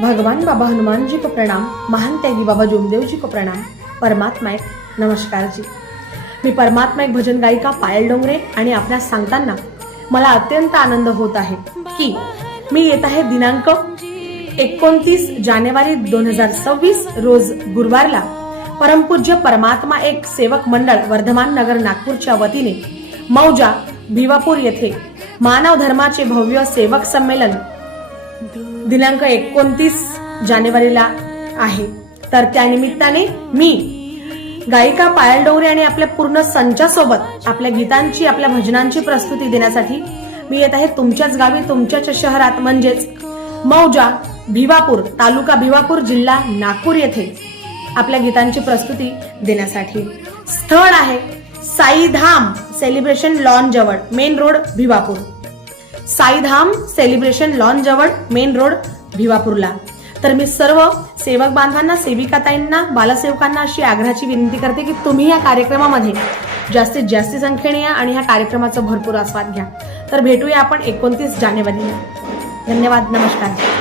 भगवान बाबा हनुमान जी को प्रणाम, महान त्यागी बाबा जोमदेव जी को प्रणाम। परमात्मा एक नमस्कार जी। मी परमात्मा एक भजन गायिका पायल डोंगरे आणि आपल्यास सांगताना मला अत्यंत आनंद होत आहे की मी येत आहे दिनांक 29 जानेवारी 2026 रोज गुरुवारला परमपूज्य परमात्मा एक सेवक मंडळ वर्धमान नगर नागपूरच्या वतीने मौजा भिवापूर येथे मानव धर्माचे भव्य सेवक संमेलन दिनांक 29 जानेवारीला आहे। तर त्या निमित्ताने मी गायिका पायल डोंगरे आणि आपल्या पूर्ण संचासोबत आपल्या गीतांची आपल्या भजनांची प्रस्तुती देण्यासाठी मी येत आहे तुमच्याच गावी, तुमच्याच शहरात, म्हणजेच मौजा भिवापूर, तालुका भिवापूर, जिल्हा नागपूर येथे आपल्या गीतांची प्रस्तुती देण्यासाठी। स्थळ आहे साईधाम सेलिब्रेशन लॉन जवळ, main road Bhiwapur. Saidham celebration lawn जवळ, मेन रोड भिवापूरला। तर मी सर्व सेवक बांधवांना, सेविकाताईंना, बालसेवकांना अशी आग्रहाची विनंती करते की तुम्ही या कार्यक्रमामध्ये जास्तीत जास्त संख्येने या आणि ह्या कार्यक्रमाचा भरपूर आस्वाद घ्या। तर भेटूया आपण 29 जानेवारीला। धन्यवाद, नमस्कार।